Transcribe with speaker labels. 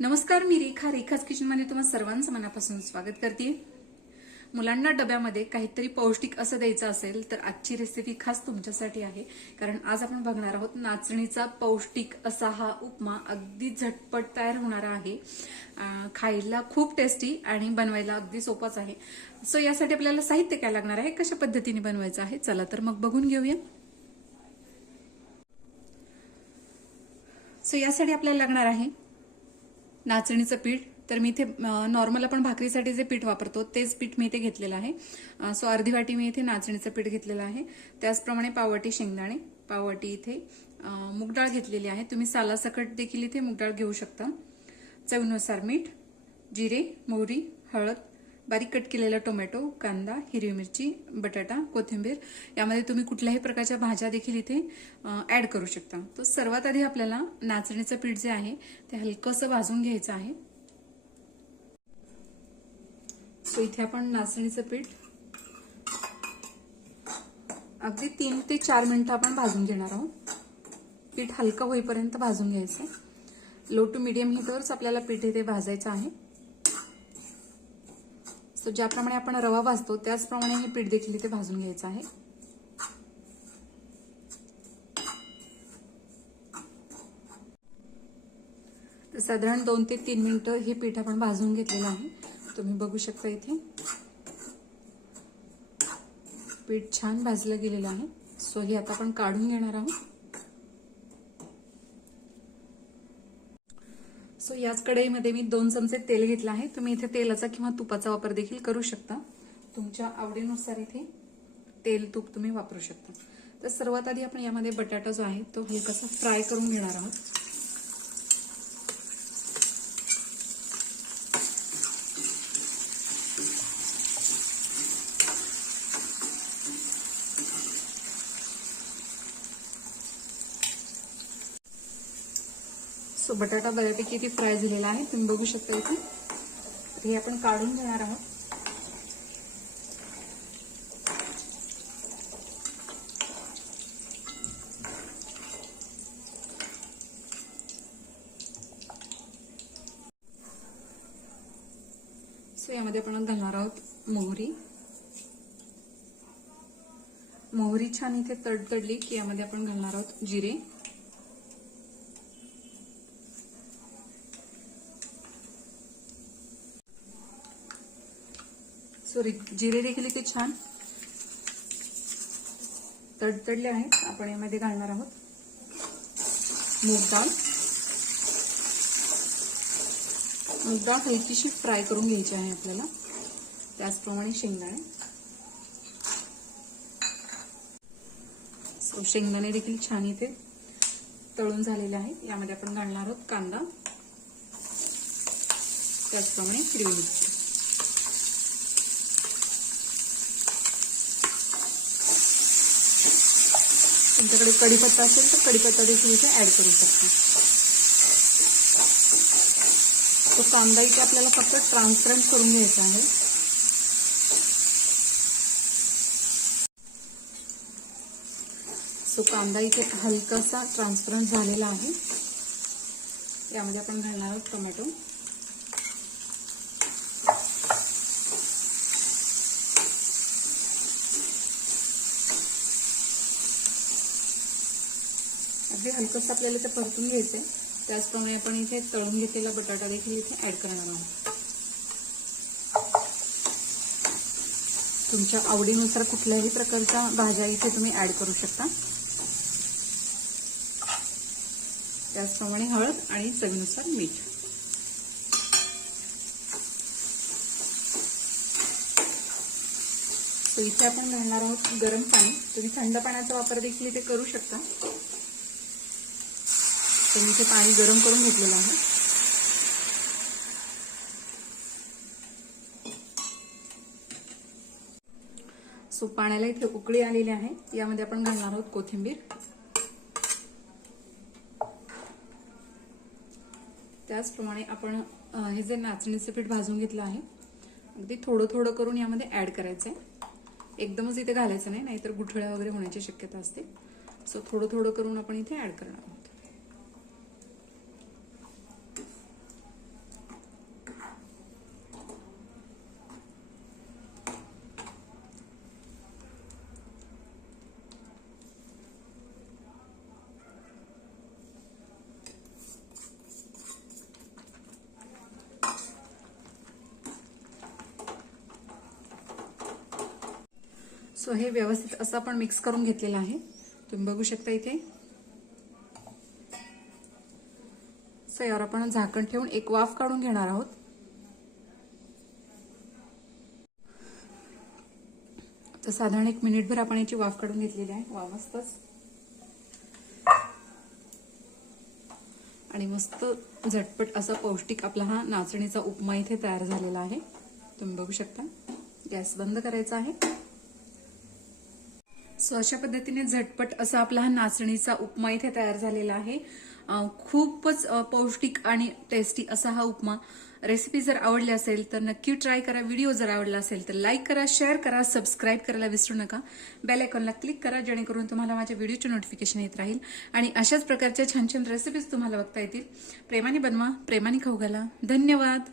Speaker 1: नमस्कार मी रेखा. रेखाच किचनमध्ये तुम्हाला सर्वांचं मनापासून स्वागत करते. मुलांना डब्यामध्ये काहीतरी पौष्टिक असं द्यायचं असेल तर आजची रेसिपी खास तुमच्यासाठी आहे. कारण आज आपण बघणार आहोत नाचणीचा पौष्टिक असा हा उपमा अगदी झटपट तयार होणारा आहे. खायला खूप टेस्टी आणि बनवायला अगदी सोपाच आहे. सो यासाठी आपल्याला साहित्य काय लागणार आहे कशा पद्धतीने बनवायचं आहे चला तर मग बघून घेऊया. सो यासाठी आपल्याला लागणार आहे नाचणीचं पीठ तर मी इथे नॉर्मल आपण भाकरीसाठी जे पीठ वापरतो तेच पीठ मी इथे घेतलेलं आहे. सो अर्धी वाटी मी इथे नाचणीचं पीठ घेतलेलं आहे. त्याचप्रमाणे पाववाटी शेंगदाणे पाववाटी इथे मूगडाळ घेतलेली आहे. तुम्ही सालासकट देखील इथे मूगडाळ घेऊ शकता. चवीनुसार मीठ जिरे मोहरी हळद बारीक कट केलेला टोमॅटो कांदा हिरवी मिरची बटाटा कोथिंबीर यामध्ये तुम्ही कुठल्याही प्रकारच्या भाज्या देखील इथे ऍड करू शकता. तर सर्वात आधी आपल्याला नाचणीचं पीठ जे आहे ते हलकंसं भाजून घ्यायचं आहे. सो इथे आपण नाचणीचं पीठ अगदी तीन ते चार मिनिटं आपण भाजून घेणार आहोत. पीठ हलकं होईपर्यंत भाजून घ्यायचं लो टू मिडियम हीटवरच आपल्याला पीठ इथे भाजायचं आहे. सो ज्याप्रमाणे आपण रवा भाजतो त्याचप्रमाणे हे पीठ देखील इथे भाजून घ्यायचं आहे. तर साधारण दोन ते तीन मिनिटं हे पीठ आपण भाजून घेतलेलं आहे. तुम्ही बघू शकता इथे. पीठ छान भाजलं गेलेलं आहे. सो हे आता आपण काढून घेणार आहोत. सो याच कढईमध्ये मी दोन चमचे तेल घेतलं आहे. तुम्ही इथे तेलाचा किंवा तुपाचा वापर देखील करू शकता. तुमच्या आवडीनुसार इथे तेल तूप तुम्ही वापरू शकता. तर सर्वात आधी आपण यामध्ये बटाटा जो आहे तो हलकासा फ्राय करून घेणार आहोत. सो बटाटा बऱ्यापैकी इथे फ्राय झालेला आहे. तुम्ही बघू शकता इथे. हे आपण काढून घेणार आहोत. सो यामध्ये आपण घालणार आहोत मोहरी. मोहरी छान इथे तडतडली की यामध्ये आपण घालणार आहोत जिरे. सॉरी जिरे देखील इथे छान. तडतडले आहेत. आपण यामध्ये घालणार आहोत मूग डाळ मूग डाळ हलकीशी फ्राय करून घ्यायची आहे आपल्याला. त्याचप्रमाणे शेंगदाणे. सो शेंगदाणे देखील छान इथे तळून झालेले आहेत. यामध्ये आपण घालणार आहोत कांदा. त्याचप्रमाणे हिरवी मिरची. तुमच्याकडे कढीपत्ता असेल तर कढीपत्ता देखील इथे ऍड करू शकता. तो कांदा इथे आपल्याला फक्त ट्रान्सपरंट करून घ्यायचा आहे. सो कांदा इथे हलकासा ट्रान्सपरंट झालेला आहे. यामध्ये आपण घालणार आहोत टोमॅटो. अगदी हलकंसं आपल्याला ते परतून घ्यायचंय. त्याचप्रमाणे आपण इथे तळून घेतलेला बटाटा देखील इथे ऍड करणार आहोत. तुमच्या आवडीनुसार कुठल्याही प्रकारच्या भाज्या इथे तुम्ही ऍड करू शकता. त्याचप्रमाणे हळद आणि चवीनुसार मीठ. तर इथे आपण घालणार आहोत गरम पाणी. तुम्ही थंड पाण्याचा वापर देखील इथे करू शकता. तर मी इथे पाणी गरम करून घेतलेलं आहे. सो पाण्याला इथे उकळी आलेली आहे. यामध्ये आपण घालणार आहोत कोथिंबीर. त्याचप्रमाणे आपण हे जे नाचणीचं पीठ भाजून घेतलं आहे अगदी थोडं थोडं करून यामध्ये ऍड करायचं आहे एकदमच इथे घालायचं नाही नाहीतर गुठळ्या वगैरे होण्याची शक्यता असते. सो थोडं थोडं करून आपण इथे ऍड करणार आहोत. सो हे व्यवस्थित असं आपण मिक्स करून घेतलेलं आहे. तुम्ही बघू शकता इथे. सो यावर आपण झाकण ठेवून एक वाफ काढून घेणार आहोत. तर साधारण एक मिनिटभर आपण याची वाफ काढून घेतलेली आहे. वा मस्तच. आणि मस्त झटपट असा पौष्टिक आपला हा नाचणीचा उपमा इथे तयार झालेला आहे. तुम्ही बघू शकता. गॅस बंद करायचा आहे. सो अशा पद्धतीने झटपट असा आपला हा नाचणीचा उपमा इथे तयार झालेला आहे. खूपच पौष्टिक आणि टेस्टी असा हा उपमा. रेसिपी जर आवडली असेल तर नक्की ट्राय करा. व्हिडिओ जर आवडला असेल तर लाईक करा शेअर करा सबस्क्राईब करायला विसरू नका. बेल आयकॉनला क्लिक करा जेणेकरून तुम्हाला माझ्या व्हिडिओचे नोटिफिकेशन येत राहील. आणि अशाच प्रकारच्या छान छान रेसिपीज तुम्हाला बघता येतील. प्रेमाने बनवा प्रेमाने खाऊ घाला. धन्यवाद!